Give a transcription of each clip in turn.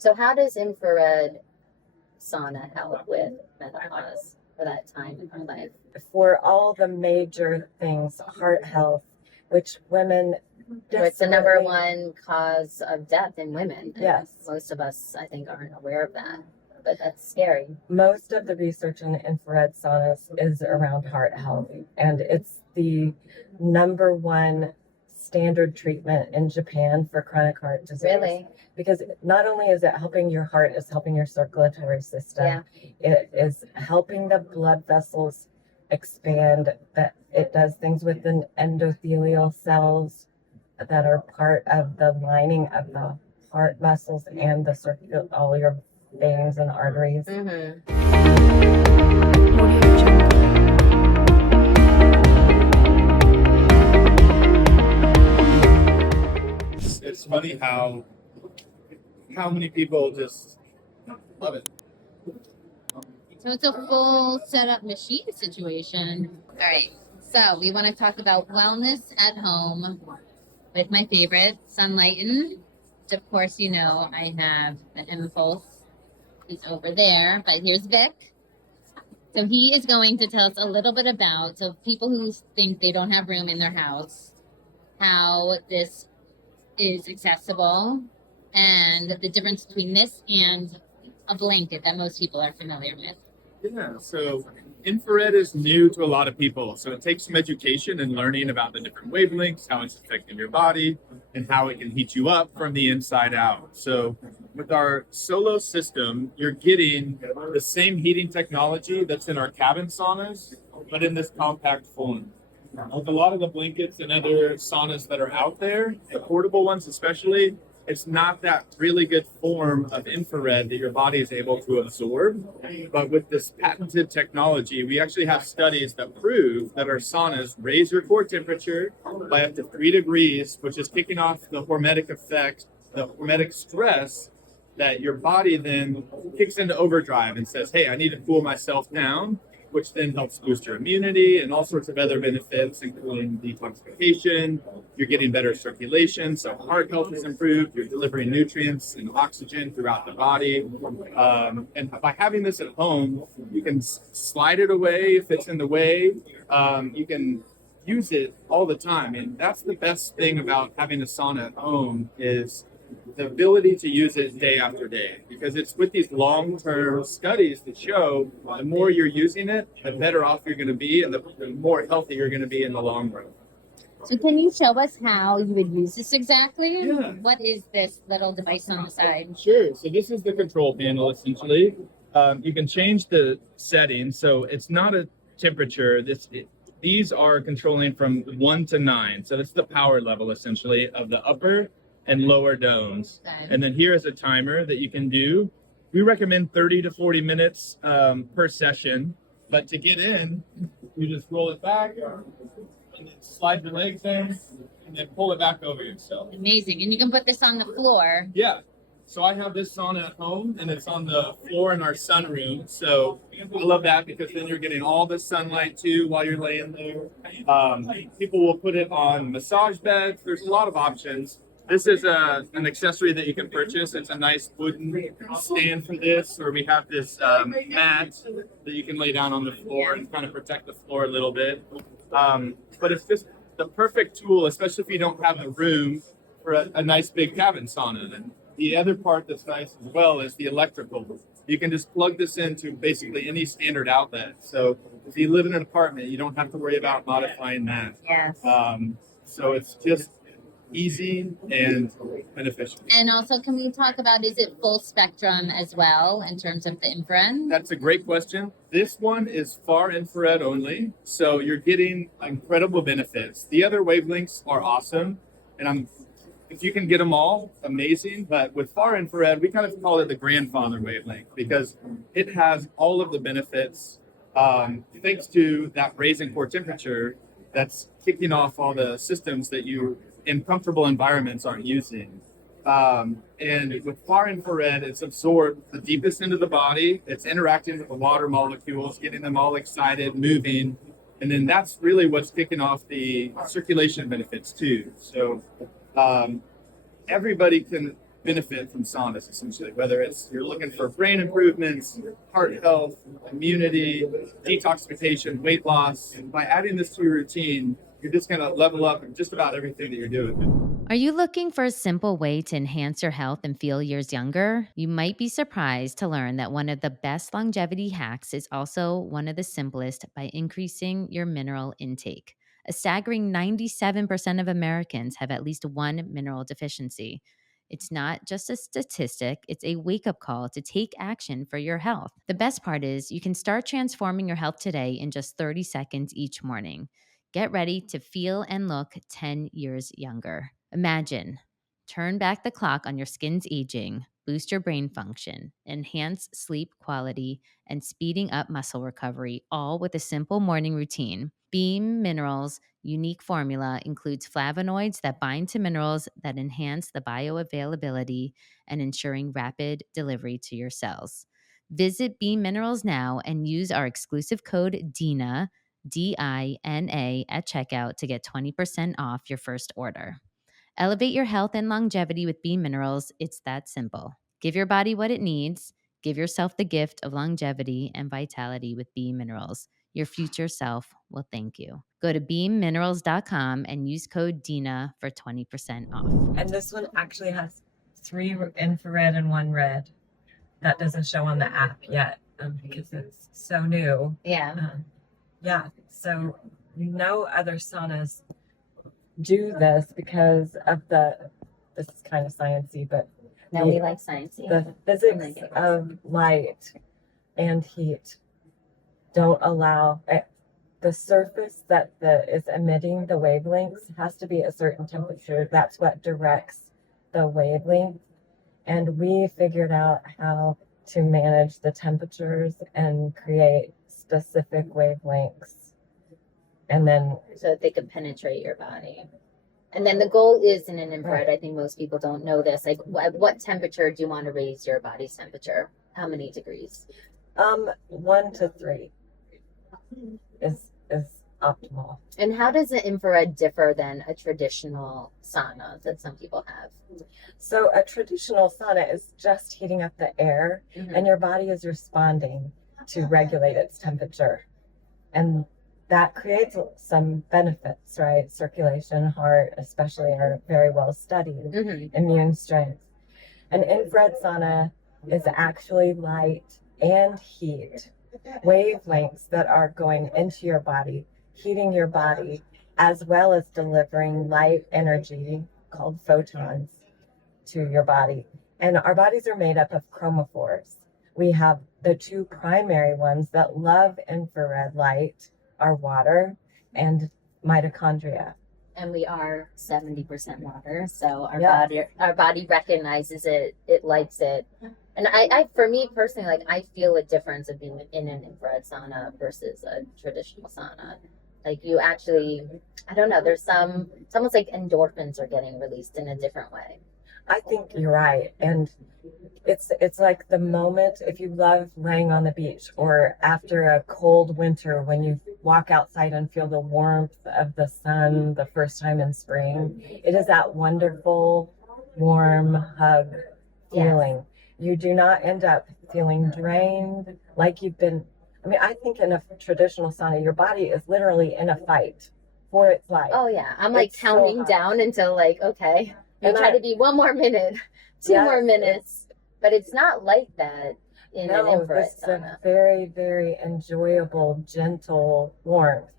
So how does infrared sauna help with menopause for that time in our life? For all the major things, heart health, which women It's the number one cause of death in women. Yes. Most of us, I think, aren't aware of that, but that's scary. Most of the research in infrared saunas is around heart health, and it's the number one standard treatment in Japan for chronic heart disease. Really? Because not only is it helping your heart, it's helping your circulatory system. Yeah. It is helping the blood vessels expand. That it does things with the endothelial cells that are part of the lining of the heart muscles and the all your veins and arteries. It's funny how many people just love it. So it's a full setup machine situation. All right. So we want to talk about wellness at home with my favorite, Sunlighten. Of course, you know, I have an impulse. He's over there, but here's Vic. So he is going to tell us a little bit about, so people who think they don't have room in their house, how this is accessible and the difference between this and a blanket that most people are familiar with. Yeah, so infrared is new to a lot of people. So it takes some education and learning about the different wavelengths, how it's affecting your body, and how it can heat you up from the inside out. So with our Solo system, you're getting the same heating technology that's in our cabin saunas, but in this compact form. With a lot of the blankets and other saunas that are out there, the portable ones especially, it's not that really good form of infrared that your body is able to absorb. But with this patented technology, we actually have studies that prove that our saunas raise your core temperature by up to 3 degrees, which is kicking off the hormetic effect, the hormetic stress that your body then kicks into overdrive and says, hey, I need to cool myself down, which then helps boost your immunity and all sorts of other benefits, including detoxification. You're getting better circulation, so heart health is improved. You're delivering nutrients and oxygen throughout the body. And by having this at home, you can slide it away if it's in the way. You can use it all the time. And that's the best thing about having a sauna at home is the ability to use it day after day, because it's with these long-term studies that show the more you're using it, the better off you're going to be and the more healthy you're going to be in the long run. So can you show us how you would use this exactly? Yeah. What is this little device on the side? Sure. So this is the control panel, essentially. You can change the settings. So it's not a temperature. These are controlling from 1 to 9. So that's the power level, essentially, of the upper and lower domes. Okay. And then here is a timer that you can do. We recommend 30 to 40 minutes per session. But to get in, you just roll it back and then slide your legs in and then pull it back over yourself. Amazing. And you can put this on the floor. Yeah. So I have this sauna at home and it's on the floor in our sunroom. So I love that because then you're getting all the sunlight too while you're laying there. People will put it on massage beds. There's a lot of options. This is an accessory that you can purchase. It's a nice wooden stand for this, or we have this mat that you can lay down on the floor and kind of protect the floor a little bit. But it's just the perfect tool, especially if you don't have the room for a nice big cabin sauna. And the other part that's nice as well is the electrical. You can just plug this into basically any standard outlet. So if you live in an apartment, you don't have to worry about modifying that. Yes. So it's just easy and beneficial. And also, can we talk about, is it full spectrum as well in terms of the infrared? That's a great question. This one is far infrared only, so you're getting incredible benefits. The other wavelengths are awesome, and if you can get them all, amazing. But with far infrared, we kind of call it the grandfather wavelength because it has all of the benefits thanks to that raising core temperature that's kicking off all the systems that you in comfortable environments aren't using. And with far infrared, it's absorbed the deepest into the body. It's interacting with the water molecules, getting them all excited, moving. And then that's really what's kicking off the circulation benefits too. So everybody can benefit from saunas, essentially, whether it's you're looking for brain improvements, heart health, immunity, detoxification, weight loss. And by adding this to your routine, you're just going to level up in just about everything that you're doing. Are you looking for a simple way to enhance your health and feel years younger? You might be surprised to learn that one of the best longevity hacks is also one of the simplest by increasing your mineral intake. A staggering 97% of Americans have at least one mineral deficiency. It's not just a statistic, it's a wake up call to take action for your health. The best part is you can start transforming your health today in just 30 seconds each morning. Get ready to feel and look 10 years younger. Imagine, turn back the clock on your skin's aging, boost your brain function, enhance sleep quality, and speeding up muscle recovery, all with a simple morning routine. Beam Minerals' unique formula includes flavonoids that bind to minerals that enhance the bioavailability and ensuring rapid delivery to your cells. Visit Beam Minerals now and use our exclusive code DINA, DINA, at checkout to get 20% off your first order. Elevate your health and longevity with Beam Minerals. It's that simple. Give your body what it needs. Give yourself the gift of longevity and vitality with Beam Minerals. Your future self will thank you. Go to beamminerals.com and use code DINA for 20% off. And this one actually has 3 infrared and 1 red. That doesn't show on the app yet because it's so new. Yeah. Yeah, so no other saunas do this because of this is kind of sciencey, but No, we like sciencey. the physics of light and heat don't allow the surface that is emitting the wavelengths has to be a certain temperature. That's what directs the wavelength. And we figured out how to manage the temperatures and create specific wavelengths. And then So that they could penetrate your body. And then the goal is in an infrared. I think most people don't know this. Like, at what temperature do you want to raise your body's temperature? How many degrees? 1 to 3 is optimal. And how does the infrared differ than a traditional sauna that some people have? So a traditional sauna is just heating up the air, Mhm. and your body is responding to regulate its temperature. And that creates some benefits, right? Circulation, heart, especially, are very well studied. Mhm. Immune strength. An infrared sauna is actually light and heat, wavelengths that are going into your body, heating your body, as well as delivering light energy called photons to your body. And our bodies are made up of chromophores. We have the 2 primary ones that love infrared light are water and mitochondria. And we are 70% water, so Yeah. our body recognizes it, it likes it. And I for me personally, like, I feel a difference of being in an infrared sauna versus a traditional sauna. Like, you actually, I don't know, there's it's almost like endorphins are getting released in a different way. I think you're right. And it's like the moment, if you love laying on the beach or after a cold winter when you walk outside and feel the warmth of the sun the first time in spring, it is that wonderful warm hug feeling. You do not end up feeling drained like you've been. I mean, I think in a traditional sauna, your body is literally in a fight for its life. Oh yeah, I'm like It's so counting hot. down until, like, okay, you And try I- to be 1 more minute, 2 Yes, more minutes, but it's not like that in an No, infrared this is sauna. a very, very enjoyable, gentle warmth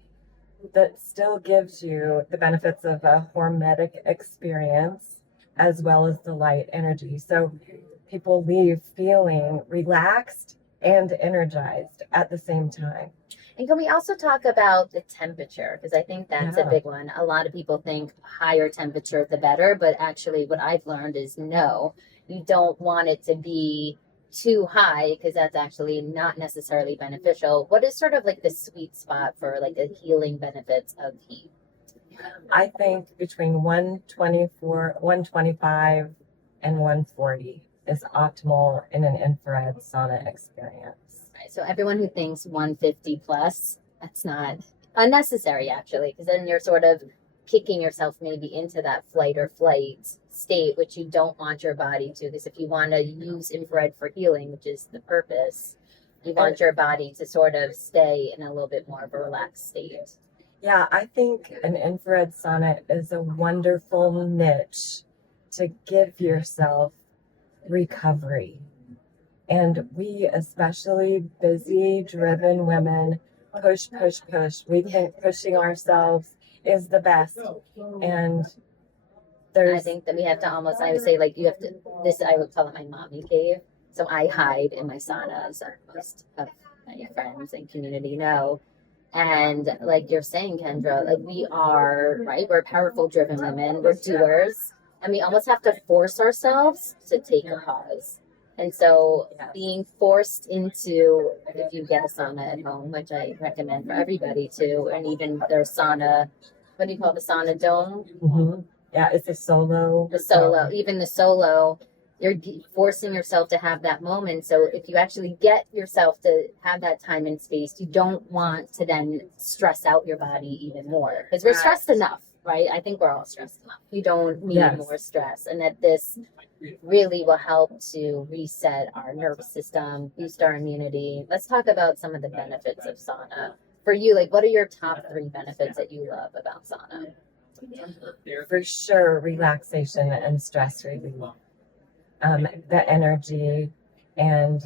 that still gives you the benefits of a hormetic experience as well as the light energy. So people leave feeling relaxed and energized at the same time. And can we also talk about the temperature? Because I think that's a Yeah. big one. A lot of people think higher temperature, the better. But actually, what I've learned is no, you don't want it to be too high because that's actually not necessarily beneficial. What is sort of like the sweet spot for like the healing benefits of heat? I think between 124, 125 and 140 is optimal in an infrared sauna experience. Right. So everyone who thinks 150 plus, that's not unnecessary actually, because then you're sort of kicking yourself maybe into that flight or flight state, which you don't want your body to, because if you want to use infrared for healing, which is the purpose, you want your body to sort of stay in a little bit more of a relaxed state. Yeah, I think an infrared sauna is a wonderful niche to give yourself recovery. And we, especially busy, driven women, push. We think pushing ourselves is the best. And I think that we have to almost, I would say, like, you have to, this, I would call it my mommy cave. So I hide in my saunas, as most of my friends and community know. And like you're saying, Kendra, like we are, right? We're powerful, driven women. We're doers. And we almost have to force ourselves to take a pause. And so being forced into, if you get a sauna at home, which I recommend for everybody to, and even their sauna, what do you call the sauna dome? Mm-hmm. Yeah, it's a solo. The solo, even the solo, you're forcing yourself to have that moment. So if you actually get yourself to have that time and space, you don't want to then stress out your body even more, because we're stressed enough, right? I think we're all stressed enough. You don't need more stress, and that this really will help to reset our nervous system, boost our immunity. Let's talk about some of the benefits of sauna. For you, like, what are your top 3 benefits that you love about sauna? For sure, relaxation and stress relief. The energy, and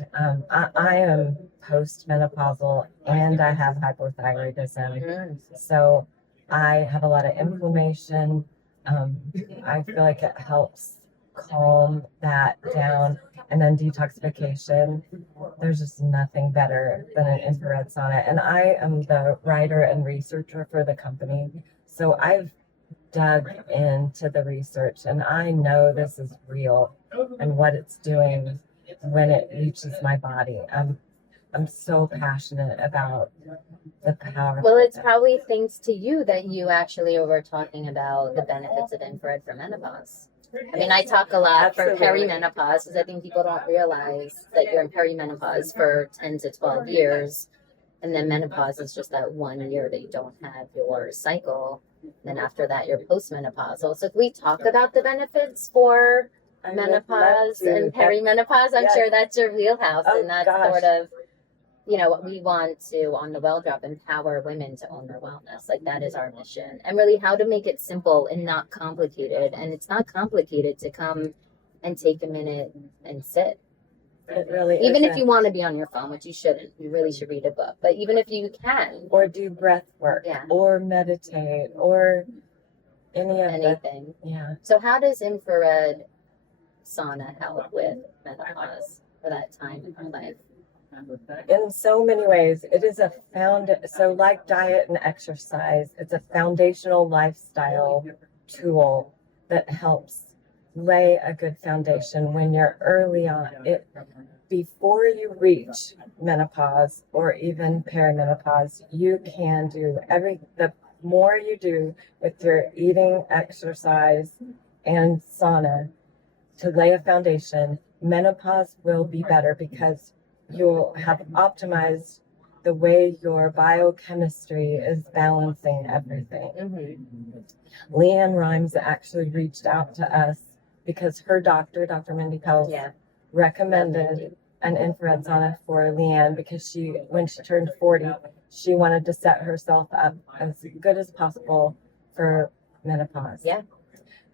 I am postmenopausal and I have hypothyroidism. So I have a lot of inflammation. I feel like it helps calm that down. And then detoxification. There's just nothing better than an infrared sauna. And I am the writer and researcher for the company. So I've dug into the research, and I know this is real and what it's doing when it reaches my body. I'm so passionate about the power. Well, it's probably thanks to you that you actually were talking about the benefits of infrared for menopause. I mean, I talk a lot for perimenopause, because I think people don't realize that you're in perimenopause for 10 to 12 years. And then menopause is just that 1 year that you don't have your cycle. Then after that, you're postmenopausal. So if we talk about the benefits for menopause and perimenopause, I'm sure that's your wheelhouse. And that's sort of, you know, what we want to, on the Well Drop, empower women to own their wellness. Like, that is our mission. And really how to make it simple and not complicated. And it's not complicated to come and take a minute and sit. It really even if you want to be on your phone, which you shouldn't, you really should read a book. But even if you can, or do breath work, or meditate, or anything. Yeah. So how does infrared sauna help with menopause for that time in our life? In so many ways, it is so like diet and exercise, it's a foundational lifestyle tool that helps lay a good foundation when you're early on. Before you reach menopause or even perimenopause, you can do the more you do with your eating, exercise, and sauna to lay a foundation, menopause will be better because you'll have optimized the way your biochemistry is balancing everything. Mm-hmm. Leanne Rimes actually reached out to us because her doctor, Dr. Mindy Pels, recommended an infrared sauna for Leanne because when she turned 40, she wanted to set herself up as good as possible for menopause. Yeah.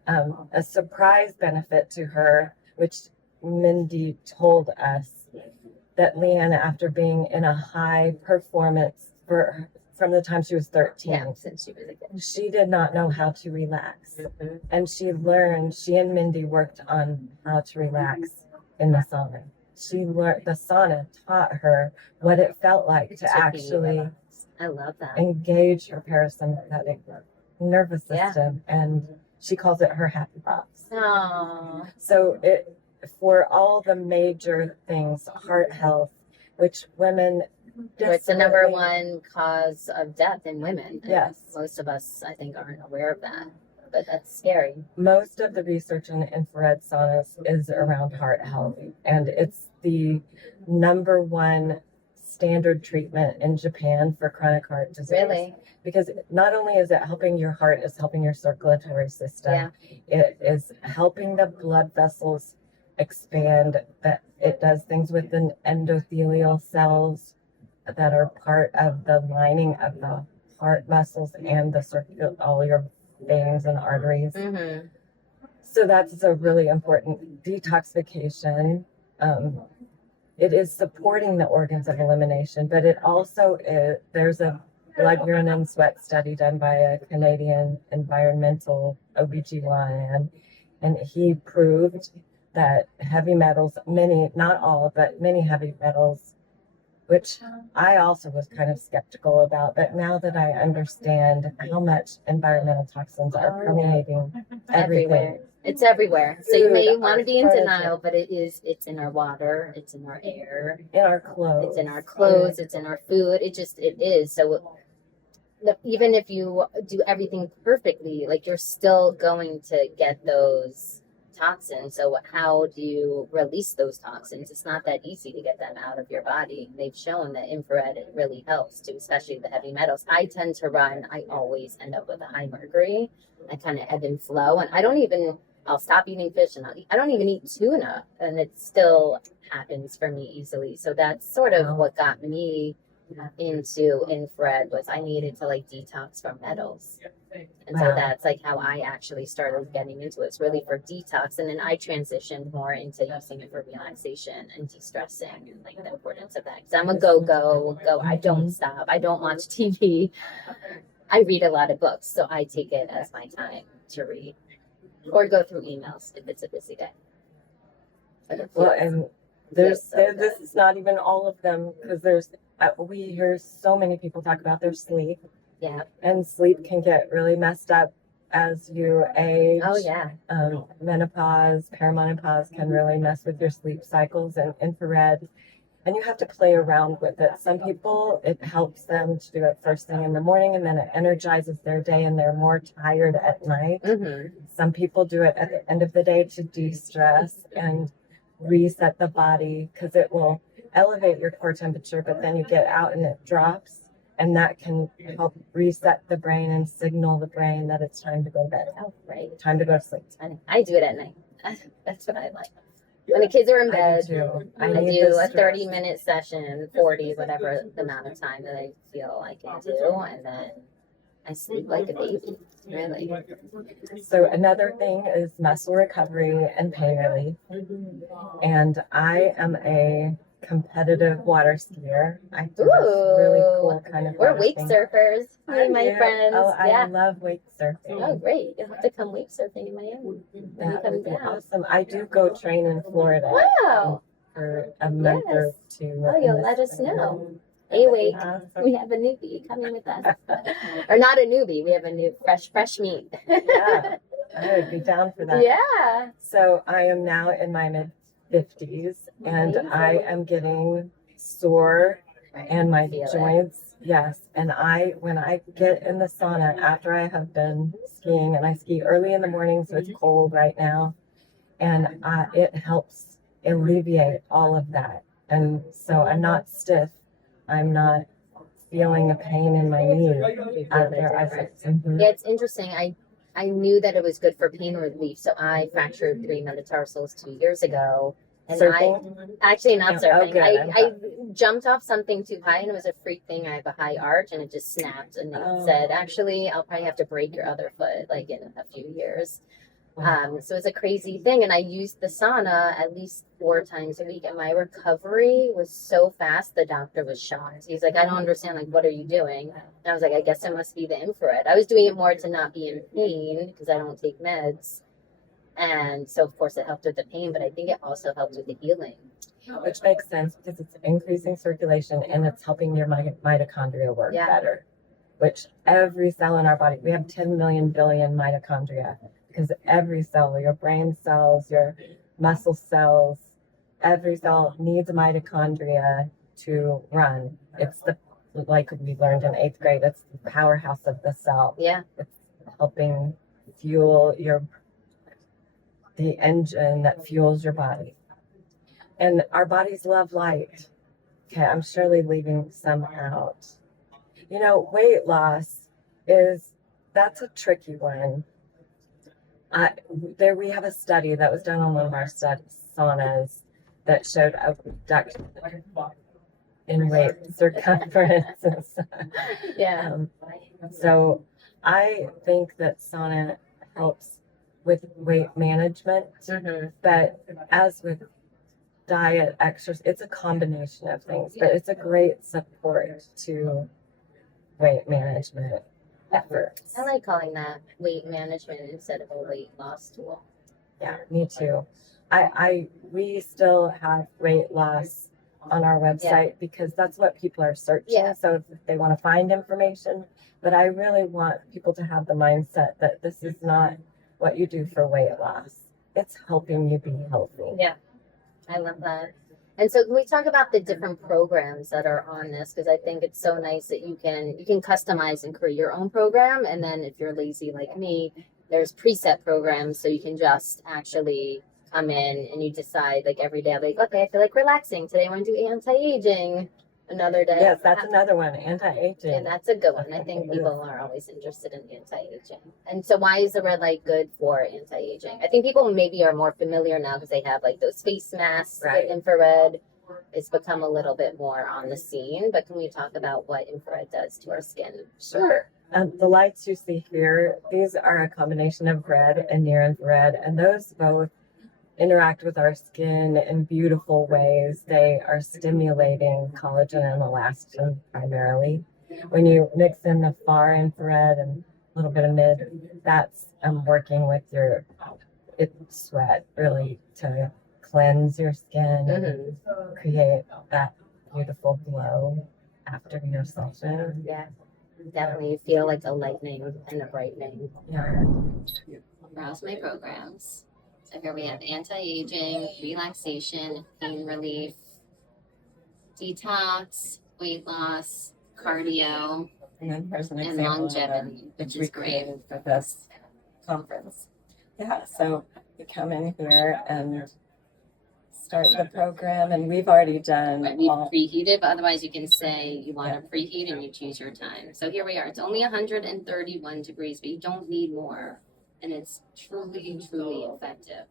A surprise benefit to her, which Mindy told us, that Leanne, after being in a high performance from the time she was 13, since she was a kid, she did not know how to relax. Mm-hmm. And she and Mindy worked on how to relax in the sauna. The sauna taught her what it felt like to actually engage her parasympathetic nervous system. And she calls it her happy box. Aww. So for all the major things, heart health, which women... It's the number 1 cause of death in women. Yes. Most of us, I think, aren't aware of that. But that's scary. Most of the research in infrared saunas is around heart health. And it's the number 1 standard treatment in Japan for chronic heart disease. Really? Because not only is it helping your heart, it's helping your circulatory system. Yeah. It is helping the blood vessels expand. That it does things with the endothelial cells that are part of the lining of the heart muscles and the all your veins and arteries. Mm-hmm. So that's a really important detoxification. It is supporting the organs of elimination, but it also is, there's a blood, urine, and sweat study done by a Canadian environmental OBGYN, and he proved that heavy metals, many, not all, but many heavy metals, which I also was kind of skeptical about, but now that I understand how much environmental toxins are permeating Everywhere. It's everywhere. So you may Food, want to our be in furniture. denial, but it's in our water, it's in our air, in our clothes. it's in our clothes, it's in our food. It is. So even if you do everything perfectly, like you're still going to get those toxins. So how do you release those toxins? It's not that easy to get them out of your body. They've shown that infrared it really helps too, especially the heavy metals. I tend to run, I always end up with a high mercury. I kind of ebb and flow, and I'll stop eating fish and I don't even eat tuna, and it still happens for me easily. So that's sort of what got me into infrared, was I needed to like detox from metals. And so that's like how I actually started getting into it. It's really for detox. And then I transitioned more into using it for relaxation and de-stressing, and like the importance of that. Because I'm a go. I don't stop. I don't watch TV. I read a lot of books. So I take it as my time to read or go through emails if it's a busy day. Well, and this is not even all of them, because we hear so many people talk about their sleep. Yeah. And sleep can get really messed up as you age. Oh, yeah. Menopause, perimenopause can really mess with your sleep cycles, and infrared. And you have to play around with it. Some people, it helps them to do it first thing in the morning, and then it energizes their day and they're more tired at night. Mm-hmm. Some people do it at the end of the day to de-stress and reset the body, because it will elevate your core temperature, but then you get out and it drops, and that can help reset the brain and signal the brain that it's time to go to bed. Oh, right. Time to go to sleep. I do it at night. That's what I like. When the kids are in bed, I do a 30-minute session, 40, whatever the amount of time that I feel I can do, and then I sleep like a baby, really. So another thing is muscle recovery and pain relief. And I am a competitive water skier. I do this really cool kind of We're water wake thing. surfers, me and my friends. Oh, I Yeah. love wake surfing. Oh, great. You'll have to come wake surfing in Miami when you That come would be down. awesome. I do go train in Florida Wow. for a month or two. Oh, in you'll the let us spring. know. Hey, wait. Awesome. We have a newbie coming with us. Or not a newbie. We have a new fresh meat. Yeah, I would be down for that. Yeah. So I am now in my mid-50s, and I am getting sore and my Feel it. joints. Yes, and when I get in the sauna after I have been skiing, and I ski early in the morning, so it's cold right now, and it helps alleviate all of that. And so I'm not stiff. I'm not feeling a pain in my knee after I Yeah, it's interesting. I knew that it was good for pain relief, so I fractured 3 metatarsals 2 years ago. And Surfing? actually not Oh, surfing. good. I jumped off something too high, and it was a freak thing. I have a high arch, and it just snapped. And they said, actually, I'll probably have to break your other foot like in a few years. So it's a crazy thing. And I used the sauna at least 4 times a week, and my recovery was so fast. The doctor was shocked. He's like, I don't understand. Like, what are you doing? And I was like, I guess it must be the infrared. I was doing it more to not be in pain because I don't take meds. And so, of course, it helped with the pain, but I think it also helped with the healing. Which makes sense, because it's increasing circulation and it's helping your mitochondria work better. Which every cell in our body, we have 10 million billion mitochondria, because every cell, your brain cells, your muscle cells, every cell needs mitochondria to run. It's like we learned in 8th grade, it's the powerhouse of the cell. Yeah. It's helping fuel the engine that fuels your body. And our bodies love light. Okay, I'm surely leaving some out. You know, weight loss that's a tricky one. There we have a study that was done on one of our saunas that showed a reduction in weight circumference. Yeah. So I think that sauna helps with weight management, but as with diet, exercise, it's a combination of things, but it's a great support to weight management efforts. I like calling that weight management instead of a weight loss tool. Yeah, me too. We still have weight loss on our website because that's what people are searching. Yeah. So if they want to find information, but I really want people to have the mindset that this is not what you do for weight loss. It's helping you be healthy. Yeah, I love that. And so can we talk about the different programs that are on this? Because I think it's so nice that you can customize and create your own program. And then if you're lazy like me, there's preset programs. So you can just actually come in and you decide like every day, like, okay, I feel like relaxing. Today I want to do anti-aging. Another day. Yes, that's another one, anti-aging. And that's a good one. I think people are always interested in anti-aging. And so why is the red light good for anti-aging? I think people maybe are more familiar now because they have like those face masks, Right. with infrared. It's become a little bit more on the scene, but can we talk about what infrared does to our skin? Sure. The lights you see here, these are a combination of red and near infrared, and those both interact with our skin in beautiful ways. They are stimulating collagen and elastin primarily. When you mix in the far infrared and a little bit of mid, that's working with your sweat really to cleanse your skin and create that beautiful glow after your session. Yeah, definitely feel like a lightening and a brightening. Yeah. Browse my programs. So here we have anti-aging, relaxation, pain relief, detox, weight loss, cardio, And then here's an and example longevity, which we is great. created for this conference. Yeah, so you come in here and start the program, and we've already done Right, we've all. preheated, but otherwise you can say you want to preheat and you choose your time. So here we are. It's only 131 degrees, but you don't need more. And it's truly, truly effective.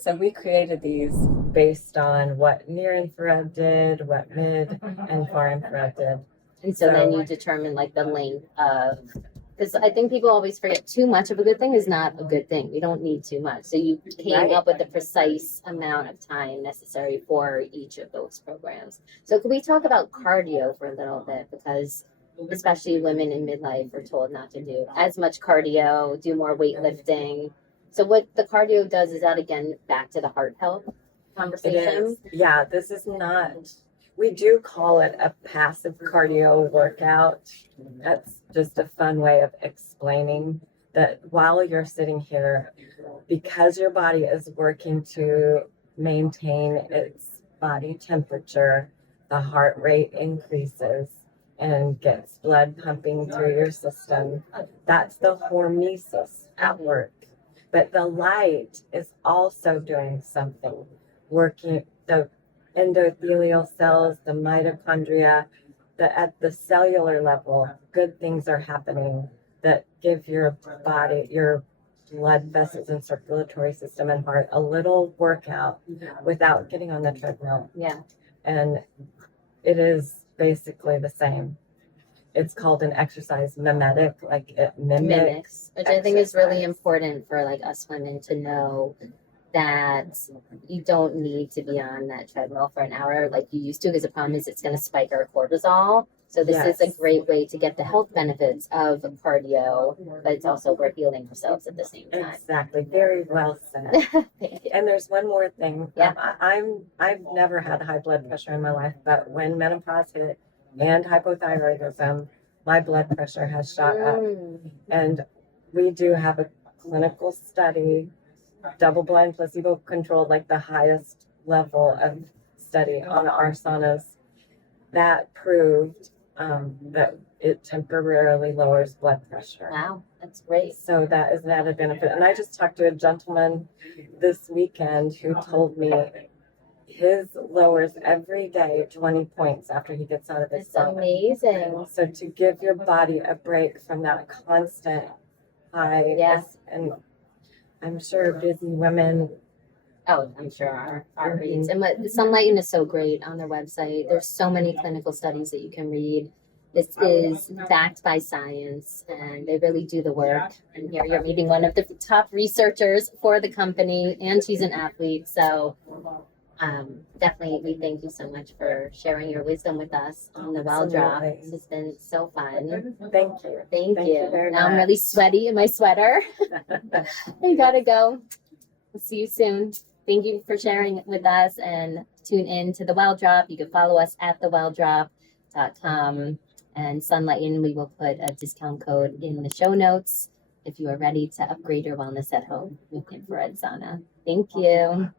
So we created these based on what near infrared did, what mid and far infrared did. And so then you determine like the length of, because I think people always forget too much of a good thing is not a good thing. We don't need too much. So you came up with the precise amount of time necessary for each of those programs. So can we talk about cardio for a little bit? Because especially women in midlife are told not to do as much cardio, do more weightlifting. So what the cardio does is that again back to the heart health conversation. It is. Yeah, this is not, we do call it a passive cardio workout. That's just a fun way of explaining that while you're sitting here, because your body is working to maintain its body temperature, the heart rate increases and gets blood pumping through your system. That's the hormesis at work. But the light is also doing something, working the endothelial cells, the mitochondria, at the cellular level, good things are happening that give your body, your blood vessels and circulatory system and heart a little workout without getting on the treadmill. Yeah. And it is basically the same. It's called an exercise mimetic, like it mimics. Which I think is really important for like us women to know that you don't need to be on that treadmill for an hour like you used to, because the problem is it's going to spike our cortisol. So this is a great way to get the health benefits of cardio, but it's also we're healing ourselves at the same time. Exactly. Very well said. Thank you. And there's one more thing. Yeah. I've never had high blood pressure in my life, but when menopause hit and hypothyroidism, my blood pressure has shot up. And we do have a clinical study, double-blind, placebo-controlled, like the highest level of study on our saunas that proved that it temporarily lowers blood pressure. Wow, that's great. So that is an added benefit. And I just talked to a gentleman this weekend who told me his lowers every day 20 points after he gets out of the It's sauna. amazing. So to give your body a break from that constant high, Yeah. and I'm sure busy women. Oh, I'm sure our reads. And what Sunlighten is so great on their website. There's so many clinical studies that you can read. This is backed by science, and they really do the work. And here you're meeting one of the top researchers for the company, and she's an athlete. So definitely, we thank you so much for sharing your wisdom with us on the well drop. Absolutely. This has been so fun. Thank you. Thank you. very Now I'm much. really sweaty in my sweater. I gotta go. We'll see you soon. Thank you for sharing it with us, and tune in to the Well Drop. You can follow us at thewelldrop.com, and Sunlighten. We will put a discount code in the show notes if you are ready to upgrade your wellness at home with infrared sauna. Thank you.